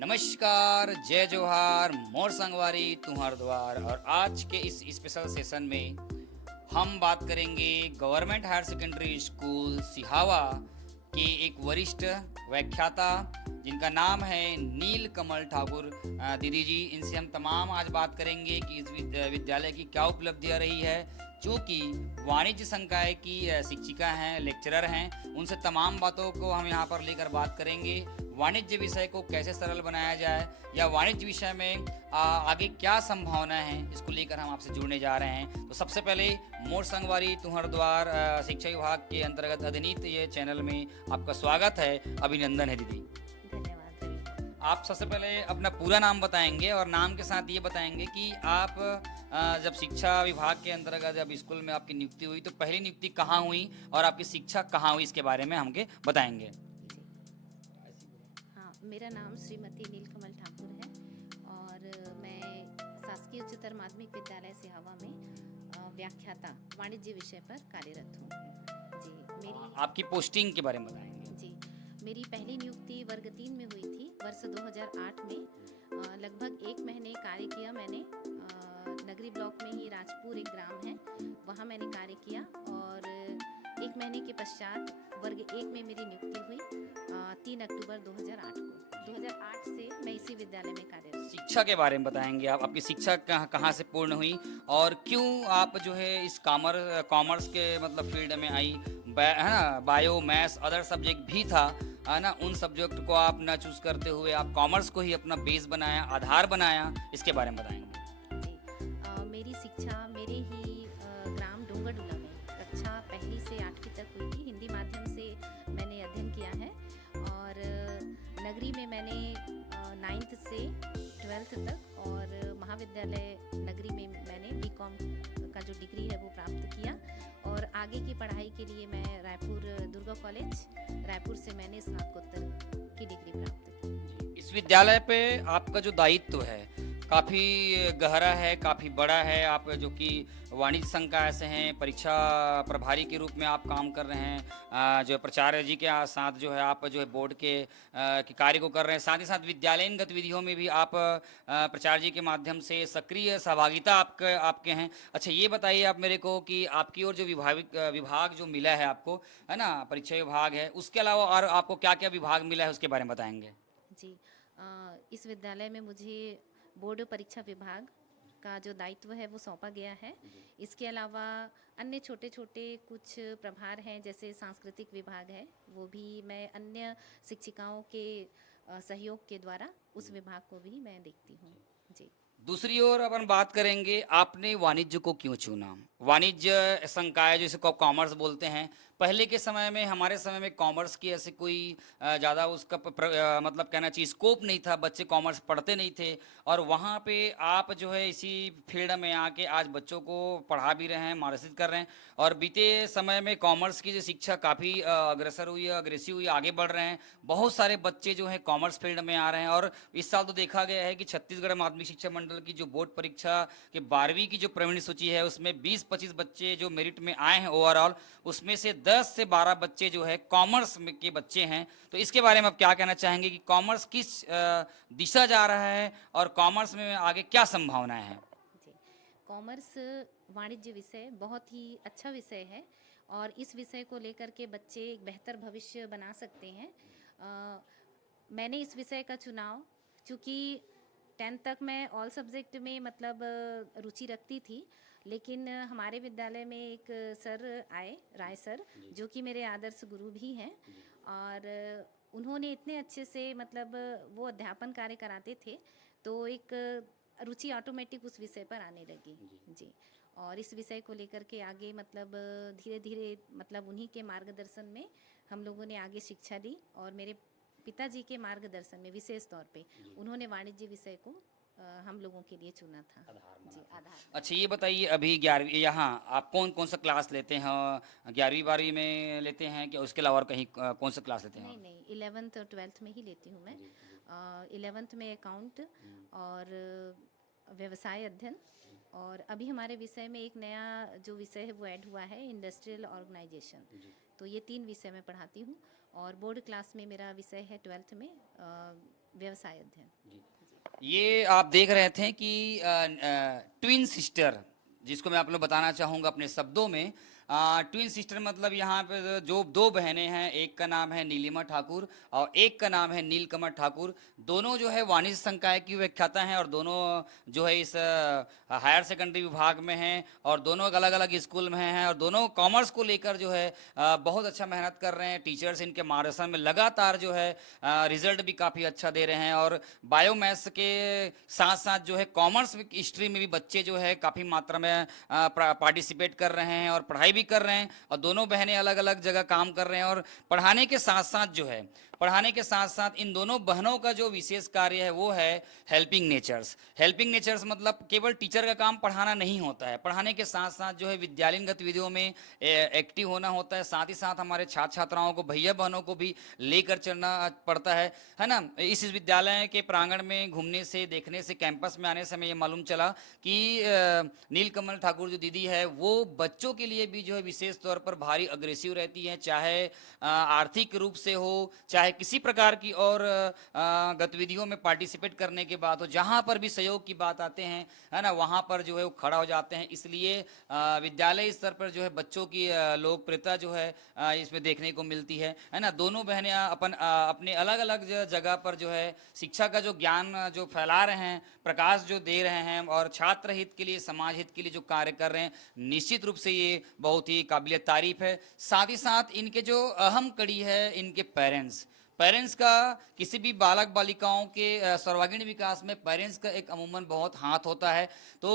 नमस्कार, जय जोहार, मोर संगवारी तुम्हार द्वार। और आज के इस स्पेशल सेशन में हम बात करेंगे government higher secondary school Sihawa के एक वरिष्ठ व्याख्याता जिनका नाम है नील कमल ठाकुर दीदी जी। इनसे हम तमाम आज बात करेंगे कि इस विद्यालय की क्या उपलब्धियाँ रही है, चूँकि वाणिज्य संकाय की शिक्षिका हैं, लेक्चरर हैं। उनसे तमाम बातों को हम यहाँ पर लेकर बात करेंगे। वाणिज्य विषय को कैसे सरल बनाया जाए या वाणिज्य विषय में आगे क्या संभावना है, इसको लेकर हम आपसे जुड़ने जा रहे हैं। तो सबसे पहले मोर संगवारी तुम्हार द्वार शिक्षा विभाग के अंतर्गत अधिनीत ये चैनल में आपका स्वागत है, अभिनंदन है दीदी। धन्यवाद। आप सबसे पहले अपना पूरा नाम बताएंगे और नाम के साथ ये बताएंगे कि आप जब शिक्षा विभाग के अंतर्गत जब स्कूल में आपकी नियुक्ति हुई तो पहली नियुक्ति कहाँ हुई और आपकी शिक्षा कहाँ हुई, इसके बारे में हमके बताएंगे। हाँ, मेरा नाम श्रीमती नीलकमल ठाकुर है और मैं शासकीय उच्चतर माध्यमिक विद्यालय सिहावा में व्याख्याता वाणिज्य विषय पर कार्यरत हूँ। जी, मेरी आपकी पोस्टिंग के बारे में बताएंगे। जी, मेरी पहली नियुक्ति वर्ग 3 में हुई थी वर्ष 2008 में। लगभग 1 महीने कार्य किया मैंने। नगरी ब्लॉक में ही राजपुर एक ग्राम है, वहाँ मैंने कार्य किया और 1 महीने के पश्चात वर्ग 1 में मेरी नियुक्ति हुई 3 अक्टूबर 2008 को। 2008 से मैं इसी विद्यालय में कार्यरत। शिक्षा के बारे में बताएंगे आप, आपकी शिक्षा कहाँ से पूर्ण हुई और क्यों आप जो है इस कॉमर्स के मतलब फील्ड में आई, है ना। बायो मैथ्स अदर सब्जेक्ट भी था, है ना। उन सब्जेक्ट को आप न चूज करते हुए आप कॉमर्स को ही अपना बेस बनाया, आधार बनाया, इसके बारे में बताएंगे। जी, मेरी शिक्षा मेरे ही ग्राम डोंगरडुला में कक्षा 1 से 8वीं तक हुई थी। हिंदी माध्यम से मैंने अध्ययन किया है और नगरी में मैंने 9th से 12th तक और महाविद्यालय नगरी में मैंने बीकॉम का जो डिग्री है वो प्राप्त किया और आगे की पढ़ाई के लिए मैं रायपुर दुर्गा कॉलेज रायपुर से मैंने स्नातकोत्तर की डिग्री प्राप्त की। इस विद्यालय पे आपका जो दायित्व है काफ़ी गहरा है, काफ़ी बड़ा है। आप जो कि वाणिज्य संकाय से हैं, परीक्षा प्रभारी के रूप में आप काम कर रहे हैं, जो प्राचार्य जी के साथ जो है आप जो है बोर्ड के कार्य को कर रहे हैं। साथ ही साथ विद्यालयीन गतिविधियों में भी आप प्राचार्य जी के माध्यम से सक्रिय सहभागिता आपके हैं। अच्छा, ये बताइए आप मेरे को कि आपकी ओर जो विभाग जो मिला है आपको, है ना, परीक्षा विभाग है, उसके अलावा और आपको क्या क्या विभाग मिला है उसके बारे में बताएंगे। जी, इस विद्यालय में मुझे बोर्ड परीक्षा विभाग का जो दायित्व है वो सौंपा गया है। इसके अलावा अन्य छोटे छोटे कुछ प्रभार हैं, जैसे सांस्कृतिक विभाग है, वो भी मैं अन्य शिक्षिकाओं के सहयोग के द्वारा उस विभाग को भी मैं देखती हूँ। जी, दूसरी ओर अपन बात करेंगे, आपने वाणिज्य को क्यों चुना। वाणिज्य संकाय जिसको कॉमर्स बोलते हैं, पहले के समय में, हमारे समय में कॉमर्स की ऐसे कोई ज़्यादा उसका मतलब कहना चाहिए स्कोप नहीं था, बच्चे कॉमर्स पढ़ते नहीं थे। और वहाँ पे आप जो है इसी फील्ड में आके आज बच्चों को पढ़ा भी रहे हैं, मार्गदर्शित कर रहे हैं। और बीते समय में कॉमर्स की जो शिक्षा काफ़ी अग्रसर हुई है, अग्रेसिव हुई, आगे बढ़ रहे हैं। बहुत सारे बच्चे जो है कॉमर्स फील्ड में आ रहे हैं और इस साल तो देखा गया है कि छत्तीसगढ़ माध्यमिक शिक्षा मंडल की जो बोर्ड परीक्षा के 12वीं की जो प्रवीण सूची है उसमें 20-25 बच्चे जो मेरिट में आए हैं ओवरऑल, उसमें से 10 से 12 बच्चे जो है कॉमर्स के बच्चे हैं। तो इसके बारे में आप क्या कहना चाहेंगे कि कॉमर्स किस दिशा जा रहा है और कॉमर्स में आगे क्या संभावनाएं हैं। जी, कॉमर्स वाणिज्य विषय बहुत ही अच्छा विषय है और इस विषय को लेकर के बच्चे एक बेहतर भविष्य बना सकते हैं। मैंने इस विषय का चुनाव, चूँकि 10th तक मैं ऑल सब्जेक्ट में मतलब रुचि रखती थी, लेकिन हमारे विद्यालय में एक सर आए, राय सर, जो कि मेरे आदर्श गुरु भी हैं और उन्होंने इतने अच्छे से मतलब वो अध्यापन कार्य कराते थे, तो एक रुचि ऑटोमेटिक उस विषय पर आने लगी। जी, और इस विषय को लेकर के आगे मतलब धीरे धीरे मतलब उन्हीं के मार्गदर्शन में हम लोगों ने आगे शिक्षा ली और मेरे पिताजी के मार्गदर्शन में विशेष तौर पे उन्होंने वाणिज्य विषय को हम लोगों के लिए चुना था। जी, आधार। अच्छा, ये बताइए अभी 11वीं यहाँ आप कौन कौन सा क्लास लेते हैं, 11वीं 12वीं में लेते हैं कि उसके अलावा और कहीं कौन सा क्लास लेते हैं। नहीं नहीं, 11th और 12th में ही लेती हूँ मैं। 11th में अकाउंट और व्यवसाय अध्ययन, और अभी हमारे विषय में एक नया जो विषय है वो ऐड हुआ है, इंडस्ट्रियल ऑर्गेनाइजेशन। तो ये 3 विषय मैं पढ़ाती हूँ और बोर्ड क्लास में मेरा विषय है 12th में व्यवसाय अध्ययन। ये आप देख रहे थे कि ट्विन सिस्टर, जिसको मैं आप लोग बताना चाहूँगा अपने शब्दों में। ट्विन सिस्टर मतलब यहाँ पे जो दो बहनें हैं, एक का नाम है नीलिमा ठाकुर और एक का नाम है नीलकमल ठाकुर। दोनों जो है वाणिज्य संकाय की व्याख्याता हैं और दोनों जो है इस हायर सेकेंडरी विभाग में हैं और दोनों अलग अलग स्कूल में हैं और दोनों कॉमर्स को लेकर जो है बहुत अच्छा मेहनत कर रहे हैं। टीचर्स इनके मार्गदर्शन में लगातार जो है रिजल्ट भी काफ़ी अच्छा दे रहे हैं और बायोमैथ्स के साथ साथ जो है कॉमर्स स्ट्रीम में भी बच्चे जो है काफ़ी मात्रा में पार्टिसिपेट कर रहे हैं और पढ़ाई भी कर रहे हैं और दोनों बहनें अलग अलग जगह काम कर रहे हैं और पढ़ाने के साथ साथ जो है इन दोनों बहनों का जो विशेष कार्य है वो है हेल्पिंग नेचर्स। हेल्पिंग नेचर्स मतलब केवल टीचर का काम पढ़ाना नहीं होता है, पढ़ाने के साथ साथ जो है विद्यालयीन गतिविधियों में एक्टिव होना होता है। साथ ही साथ हमारे छात्र छात्राओं को, भैया बहनों को भी लेकर चलना पड़ता है ना। इस विद्यालय के प्रांगण में घूमने से, देखने से, कैंपस में आने से हमें ये मालूम चला कि नीलकमल ठाकुर जो दीदी है वो बच्चों के लिए भी जो है विशेष तौर पर भारी अग्रेसिव रहती हैं, चाहे आर्थिक रूप से हो, चाहे किसी प्रकार की और गतिविधियों में पार्टिसिपेट करने के बाद हो। जहाँ पर भी सहयोग की बात आते हैं, है ना, वहाँ पर जो है वो खड़ा हो जाते हैं। इसलिए विद्यालय स्तर पर जो है बच्चों की लोकप्रियता जो है इसमें देखने को मिलती है ना। दोनों बहनें अपने अलग अलग जगह पर जो है शिक्षा का जो ज्ञान जो फैला रहे हैं, प्रकाश जो दे रहे हैं और छात्र हित के लिए, समाज हित के लिए जो कार्य कर रहे हैं, निश्चित रूप से ये बहुत ही काबिल तारीफ है। साथ ही साथ इनके जो अहम कड़ी है इनके पेरेंट्स का, किसी भी बालक बालिकाओं के सर्वांगीण विकास में पेरेंट्स का एक अमूमन बहुत हाथ होता है। तो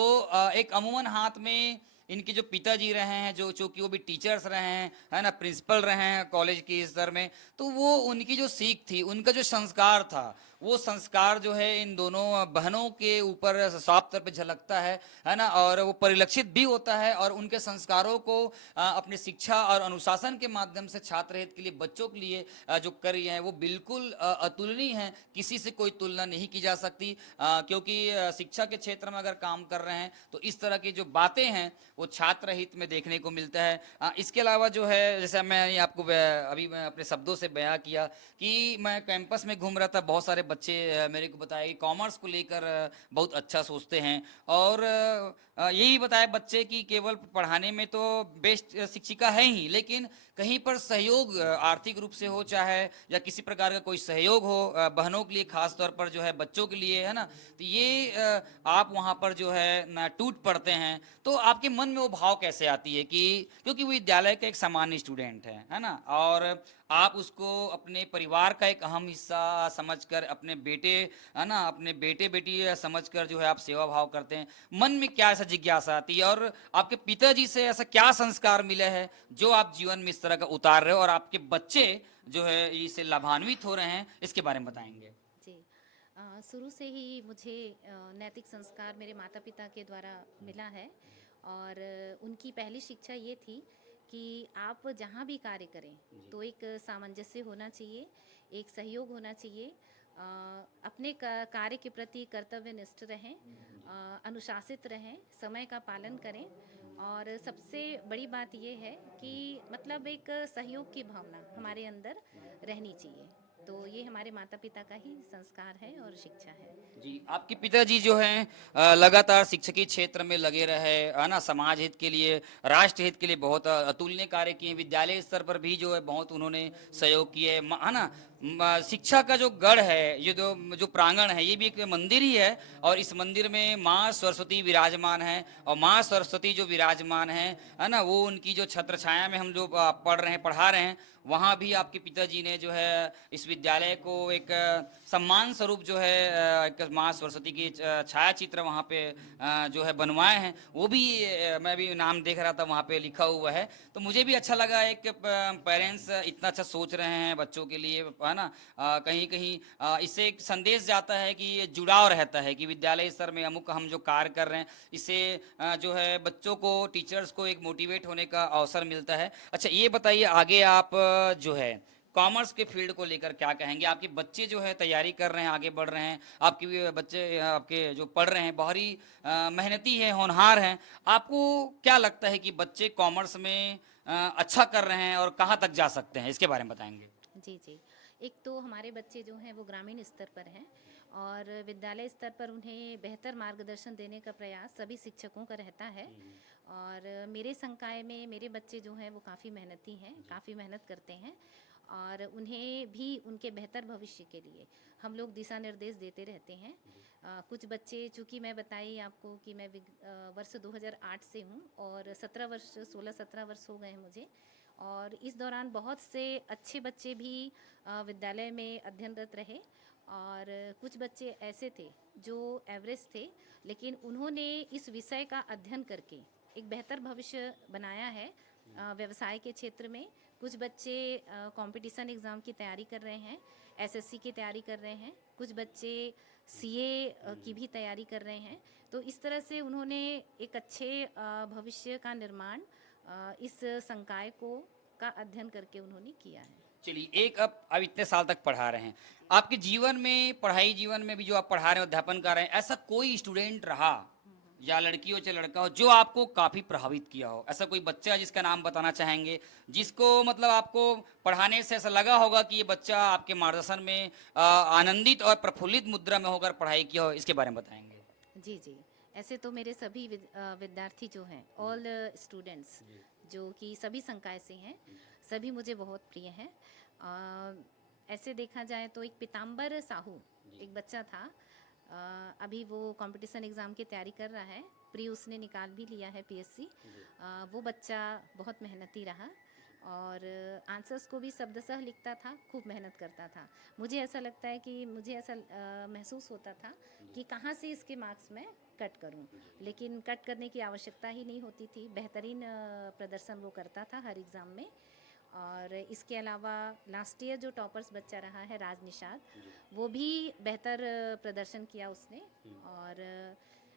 एक अमूमन हाथ में इनके जो पिताजी रहे हैं, जो चूँकि वो भी टीचर्स रहे हैं, है ना, प्रिंसिपल रहे हैं कॉलेज के स्तर में, तो वो उनकी जो सीख थी, उनका जो संस्कार था, वो संस्कार जो है इन दोनों बहनों के ऊपर साफ तौर पे झलकता है ना, और वो परिलक्षित भी होता है और उनके संस्कारों को अपनी शिक्षा और अनुशासन के माध्यम से छात्र हित के लिए, बच्चों के लिए जो कर रही हैं वो बिल्कुल अतुलनीय है। किसी से कोई तुलना नहीं की जा सकती, क्योंकि शिक्षा के क्षेत्र में अगर काम कर रहे हैं तो इस तरह की जो बातें हैं वो छात्र हित में देखने को मिलता है। इसके अलावा जो है, जैसे मैं आपको अभी मैं अपने शब्दों से बयां किया कि मैं कैंपस में घूम रहा था, बहुत सारे बच्चे मेरे को बताया कि कॉमर्स को लेकर बहुत अच्छा सोचते हैं और यही बताया बच्चे कि केवल पढ़ाने में तो बेस्ट शिक्षिका है ही, लेकिन कहीं पर सहयोग आर्थिक रूप से हो, चाहे या किसी प्रकार का कोई सहयोग हो बहनों के लिए, खास तौर पर जो है बच्चों के लिए, है ना, तो ये आप वहाँ पर जो है ना टूट पड़ते हैं। तो आपके मन में वो भाव कैसे आती है कि क्योंकि वो विद्यालय का एक सामान्य स्टूडेंट है ना, और आप उसको अपने परिवार का एक अहम हिस्सा समझकर, अपने बेटे, है ना, अपने बेटे बेटी समझकर जो है आप सेवा भाव करते हैं। मन में क्या ऐसा जिज्ञासा आती है और आपके पिताजी से ऐसा क्या संस्कार मिला है जो आप जीवन में इस तरह का उतार रहे हो और आपके बच्चे जो है इससे लाभान्वित हो रहे हैं, इसके बारे में बताएंगे। जी, शुरू से ही मुझे नैतिक संस्कार मेरे माता पिता के द्वारा मिला है और उनकी पहली शिक्षा ये थी कि आप जहाँ भी कार्य करें तो एक सामंजस्य होना चाहिए, एक सहयोग होना चाहिए, अपने कार्य के प्रति कर्तव्यनिष्ठ रहें, अनुशासित रहें, समय का पालन करें और सबसे बड़ी बात ये है कि मतलब एक सहयोग की भावना हमारे अंदर रहनी चाहिए। तो ये हमारे माता पिता का ही संस्कार है और शिक्षा है। जी, आपके पिताजी जो हैं लगातार शिक्षकीय क्षेत्र में लगे रहे, है ना, समाज हित के लिए, राष्ट्र हित के लिए बहुत अतुलनीय कार्य किए। विद्यालय स्तर पर भी जो है बहुत उन्होंने सहयोग किए, है ना। शिक्षा का जो गढ़ है, ये जो प्रांगण है, ये भी एक मंदिर ही है और इस मंदिर में माँ सरस्वती विराजमान है और माँ सरस्वती जो विराजमान है ना, वो उनकी जो छत्र छाया में हम जो पढ़ा रहे हैं, वहाँ भी आपके पिताजी ने जो है इस विद्यालय को एक सम्मान स्वरूप जो है एक माँ सरस्वती की छाया चित्र वहाँ पे जो है बनवाए हैं। वो भी मैं भी नाम देख रहा था वहाँ पे लिखा हुआ है, तो मुझे भी अच्छा लगा एक पेरेंट्स इतना अच्छा सोच रहे हैं बच्चों के लिए, है ना। कहीं कहीं इससे एक संदेश जाता है कि ये जुड़ाव रहता है कि विद्यालय स्तर में अमुक हम जो कार्य कर रहे हैं, इससे जो है बच्चों को, टीचर्स को एक मोटिवेट होने का अवसर मिलता है। अच्छा, ये बताइए आगे आप जो है कॉमर्स के फील्ड को लेकर क्या कहेंगे? आपके बच्चे जो है तैयारी कर रहे हैं, आगे बढ़ रहे हैं, आपके भी बच्चे आपके जो पढ़ रहे हैं बाहरी मेहनती हैं, होनहार हैं। आपको क्या लगता है कि बच्चे कॉमर्स में अच्छा कर रहे हैं और कहाँ तक जा सकते हैं, इसके बारे में बताएंगे? जी जी, एक तो हमारे बच्चे जो हैं वो ग्रामीण स्तर पर हैं और विद्यालय स्तर पर उन्हें बेहतर मार्गदर्शन देने का प्रयास सभी शिक्षकों का रहता है। और मेरे संकाय में मेरे बच्चे जो हैं वो काफ़ी मेहनती हैं, काफ़ी मेहनत करते हैं और उन्हें भी उनके बेहतर भविष्य के लिए हम लोग दिशा निर्देश देते रहते हैं। कुछ बच्चे, चूँकि मैं बताई आपको कि मैं वर्ष 2008 से हूँ और 16-17 वर्ष हो गए हैं मुझे। और इस दौरान बहुत से अच्छे बच्चे भी विद्यालय में अध्ययनरत रहे और कुछ बच्चे ऐसे थे जो एवरेज थे, लेकिन उन्होंने इस विषय का अध्ययन करके एक बेहतर भविष्य बनाया है। व्यवसाय के क्षेत्र में कुछ बच्चे कंपटीशन एग्ज़ाम की तैयारी कर रहे हैं, एसएससी की तैयारी कर रहे हैं, कुछ बच्चे सीए की भी तैयारी कर रहे हैं। तो इस तरह से उन्होंने एक अच्छे भविष्य का निर्माण इस संकाय को का अध्ययन करके उन्होंने किया है। चलिए, एक अब इतने साल तक पढ़ा रहे हैं, आपके जीवन में, पढ़ाई जीवन में भी जो आप पढ़ा रहे हैं, अध्यापन कर रहे हैं, ऐसा कोई स्टूडेंट रहा, या लड़की हो चाहे लड़का हो, जो आपको काफी प्रभावित किया हो? ऐसा कोई बच्चा जिसका नाम बताना चाहेंगे, जिसको मतलब आपको पढ़ाने से ऐसा लगा होगा कि ये बच्चा आपके मार्गदर्शन में आनंदित और प्रफुल्लित मुद्रा में होकर पढ़ाई किया हो, इसके बारे में बताएंगे? जी, जी। ऐसे तो मेरे सभी विद्यार्थी जो हैं, ऑल स्टूडेंट्स जो कि सभी संकाय से हैं, सभी मुझे बहुत प्रिय हैं। ऐसे देखा जाए तो एक पीताम्बर साहू एक बच्चा था, अभी वो कंपटीशन एग्ज़ाम की तैयारी कर रहा है, प्री उसने निकाल भी लिया है पीएससी। वो बच्चा बहुत मेहनती रहा और आंसर्स को भी शब्दशः लिखता था, खूब मेहनत करता था। मुझे ऐसा लगता है कि मुझे ऐसा महसूस होता था कि कहाँ से इसके मार्क्स मैं कट करूं, लेकिन कट करने की आवश्यकता ही नहीं होती थी। बेहतरीन प्रदर्शन वो करता था हर एग्ज़ाम में। और इसके अलावा लास्ट ईयर जो टॉपर्स बच्चा रहा है राज निषाद, वो भी बेहतर प्रदर्शन किया उसने। और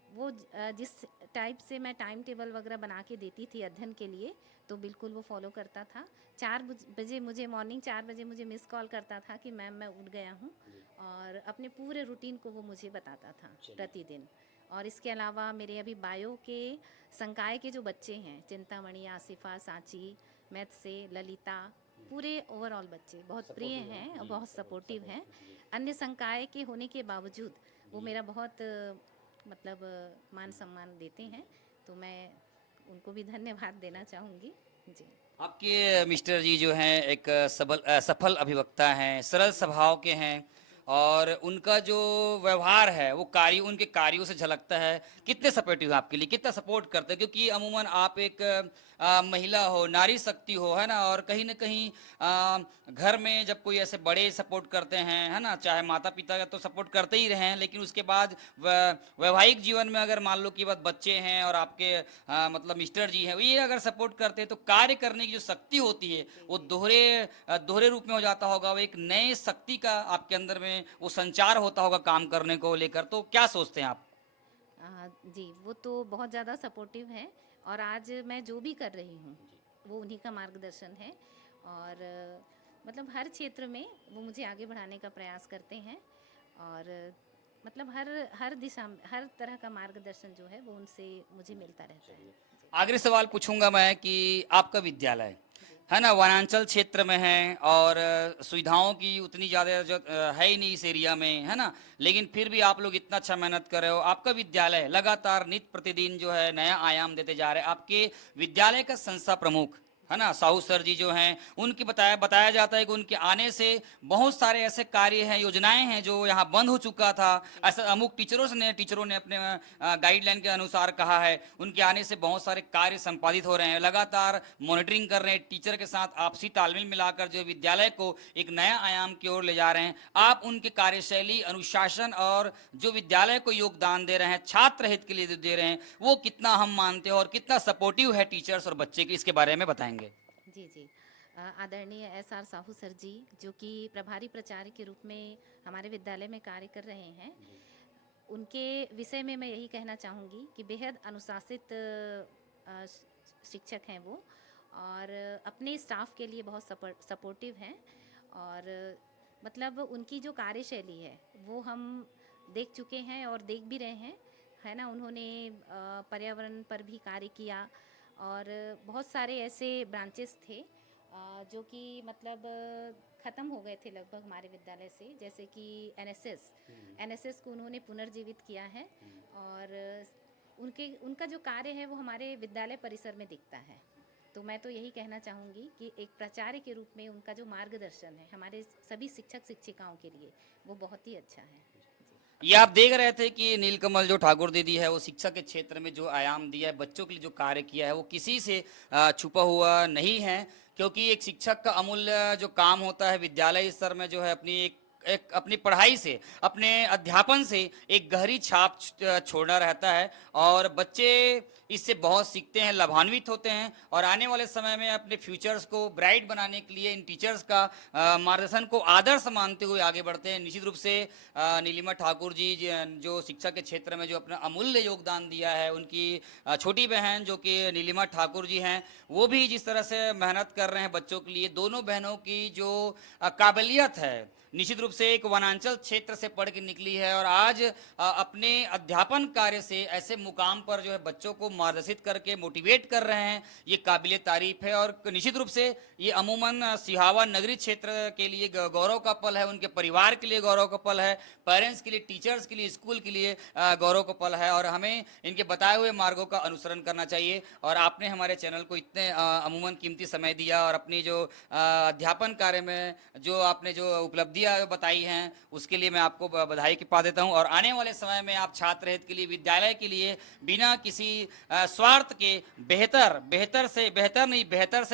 वो जिस टाइप से मैं टाइम टेबल वगैरह बना के देती थी अध्ययन के लिए, तो बिल्कुल वो फॉलो करता था। 4 बजे मुझे, मॉर्निंग 4 बजे मुझे मिस कॉल करता था कि मैम मैं उठ गया हूँ, और अपने पूरे रूटीन को वो मुझे बताता था प्रतिदिन। और इसके अलावा मेरे अभी बायो के संकाय के जो बच्चे हैं, चिंतामणि, आसिफा, सांची, मैथ से ललिता, पूरे ओवरऑल बच्चे बहुत प्रिय हैं और बहुत सपोर्टिव हैं। अन्य संकाय के होने के बावजूद वो मेरा बहुत मतलब मान सम्मान देते हैं, तो मैं उनको भी धन्यवाद देना चाहूँगी। जी। आपके मिस्टर जी जो हैं एक सफल अभिवक्ता हैं, सरल स्वभाव के हैं, और उनका जो व्यवहार है वो उनके कार्यों से झलकता है। कितने सपोर्टिव हैं आपके लिए, कितना सपोर्ट करते हैं? क्योंकि अमूमन आप एक महिला हो, नारी शक्ति हो, है ना, और कहीं ना कहीं घर में जब कोई ऐसे बड़े सपोर्ट करते हैं, है ना, चाहे माता पिता तो सपोर्ट करते ही रहे हैं, लेकिन उसके बाद वैवाहिक जीवन में अगर मान लो कि बस बच्चे हैं और आपके मतलब मिस्टर जी हैं, ये अगर सपोर्ट करते हैं, तो कार्य करने की जो शक्ति होती है वो दोहरे रूप में हो जाता होगा। वो एक नए शक्ति का आपके अंदर में वो संचार होता होगा काम करने को लेकर। तो क्या सोचते हैं आप? जी, वो तो बहुत ज़्यादा सपोर्टिव हैं और आज मैं जो भी कर रही हूँ, वो उन्हीं का मार्गदर्शन है। और मतलब हर क्षेत्र में वो मुझे आगे बढ़ाने का प्रयास करते हैं और मतलब हर हर दिशा में हर तरह का मार्गदर्शन जो है वो उनसे मुझे मिलता रहता है। आखिरी सवाल पूछूंगा मैं कि आपका विद्यालय, जी। है ना, वनांचल क्षेत्र में है, और सुविधाओं की उतनी ज़्यादा जो है ही नहीं इस एरिया में, है ना, लेकिन फिर भी आप लोग इतना अच्छा मेहनत कर रहे हो। आपका विद्यालय लगातार नित्य प्रतिदिन जो है नया आयाम देते जा रहे हैं। आपके विद्यालय का संस्था प्रमुख, है ना, साहू सर जी जो हैं, उनकी बताया जाता है कि उनके आने से बहुत सारे ऐसे कार्य हैं, योजनाएं हैं जो यहाँ बंद हो चुका था। ऐसा अमुक टीचरों ने अपने गाइडलाइन के अनुसार कहा है। उनके आने से बहुत सारे कार्य संपादित हो रहे हैं। लगातार मॉनिटरिंग कर रहे हैं, टीचर के साथ आपसी तालमेल मिलाकर जो विद्यालय को एक नया आयाम की ओर ले जा रहे हैं। आप उनके कार्यशैली, अनुशासन और जो विद्यालय को योगदान दे रहे हैं, छात्र हित के लिए जो दे रहे हैं, वो कितना हम मानते हैं और कितना सपोर्टिव है टीचर्स और बच्चे के, इसके बारे में बताएंगे? जी, जी। आदरणीय एसआर साहू सर जी, जो कि प्रभारी प्राचार्य के रूप में हमारे विद्यालय में कार्य कर रहे हैं, उनके विषय में मैं यही कहना चाहूँगी कि बेहद अनुशासित शिक्षक हैं वो, और अपने स्टाफ के लिए बहुत सपोर्टिव हैं। और मतलब उनकी जो कार्यशैली है वो हम देख चुके हैं और देख भी रहे हैं, है ना। उन्होंने पर्यावरण पर भी कार्य किया और बहुत सारे ऐसे ब्रांचेस थे जो कि मतलब ख़त्म हो गए थे लगभग हमारे विद्यालय से, जैसे कि एनएसएस को उन्होंने पुनर्जीवित किया है और उनका जो कार्य है वो हमारे विद्यालय परिसर में दिखता है। तो मैं तो यही कहना चाहूँगी कि एक प्राचार्य के रूप में उनका जो मार्गदर्शन है हमारे सभी शिक्षक शिक्षिकाओं के लिए वो बहुत ही अच्छा है। ये आप देख रहे थे कि नीलकमल जो ठाकुर दीदी है वो शिक्षा के क्षेत्र में जो आयाम दिया है, बच्चों के लिए जो कार्य किया है वो किसी से छुपा हुआ नहीं है, क्योंकि एक शिक्षक का अमूल्य जो काम होता है विद्यालय स्तर में जो है एक अपनी पढ़ाई से, अपने अध्यापन से एक गहरी छाप छोड़ना रहता है और बच्चे इससे बहुत सीखते हैं, लाभान्वित होते हैं और आने वाले समय में अपने फ्यूचर्स को ब्राइट बनाने के लिए इन टीचर्स का मार्गदर्शन को आदर्श मानते हुए आगे बढ़ते हैं। निश्चित रूप से नीलिमा ठाकुर जी जो शिक्षा के क्षेत्र में जो अपना अमूल्य योगदान दिया है, उनकी छोटी बहन जो कि नीलिमा ठाकुर जी हैं, वो भी जिस तरह से मेहनत कर रहे हैं बच्चों के लिए, दोनों बहनों की जो काबिलियत है निश्चित रूप से एक वनांचल क्षेत्र से पढ़ के निकली है और आज अपने अध्यापन कार्य से ऐसे मुकाम पर जो है बच्चों को मार्गदर्शित करके मोटिवेट कर रहे हैं, ये काबिल तारीफ है। और निश्चित रूप से ये अमूमन सिहावा नगरी क्षेत्र के लिए गौरव का पल है, उनके परिवार के लिए गौरव का पल है, पेरेंट्स के लिए, टीचर्स के लिए, स्कूल के लिए गौरव का पल है और हमें इनके बताए हुए मार्गों का अनुसरण करना चाहिए। और आपने हमारे चैनल को इतने अमूमन कीमती समय दिया और अपनी जो अध्यापन कार्य में जो आपने जो उपलब्धियां बताई हैं उसके लिए मैं आपको बधाई की पा देता हूं और आने वाले समय में आप छात्र हित के लिए, विद्यालय के लिए बिना किसी स्वार्थ के बेहतर से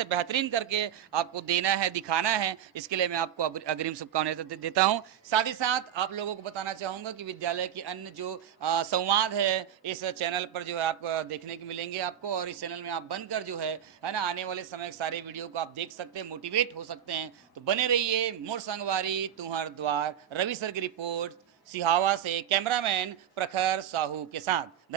बेहतरीन करके आपको देना है, दिखाना है। इसके लिए मैं आपको अग्रिम शुभकामनाएं देता हूं। साथ ही साथ आप लोगों को बताना चाहूँगा कि विद्यालय की अन्य जो संवाद है इस चैनल पर जो है आप देखने को मिलेंगे आपको, और इस चैनल में आप बनकर जो है ना आने वाले समय के सारे वीडियो को आप देख सकते हैं, मोटिवेट हो सकते हैं। तो बने रहिए। मोर संगवारी तुम्हार द्वार, रवि सर की रिपोर्ट सिहावा से कैमरामैन प्रखर साहू के साथ।